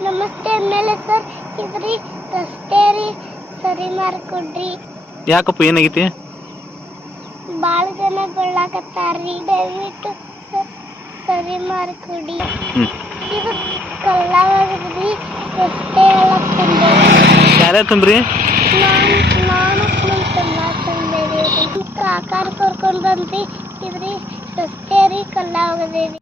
ನಮಸ್ತೆ ಎಮ್ಮೆಲ್ಯೆ ಸರ್. ಇದ್ರಿ ರಸ್ತೆ ರೀ, ಸರಿ ಮಾಡ್ಕೊಡ್ರಿ. ಯಾಕಪ್ಪ ಏನಾಗೈತಿ? ಭಾಳ ಜನ ಗೊಳ್ಳಾಕತ್ತಾರ್ರಿ, ದಯವಿಟ್ಟು ಸರಿ ಮಾಡ್ಕೊಡಿ. ಇದು ಕಲ್ಲಾಗದ್ರಿ, ರಸ್ತೆ ಎಲ್ಲ ತುಂಬಿ. ಯಾರ್ಯಾರು ತುಂಬ್ರಿ? ನಾನು ನಮ್ಮ ತಮ್ಮ ತಂದೇರಿ. ಕಾಕಾರ ಕರ್ಕೊಂಡು ಬಂದ್ರಿ. ಇದ್ರಿ ರಸ್ತೆ ರೀ, ಕಲ್ಲಾಗದೇರಿ.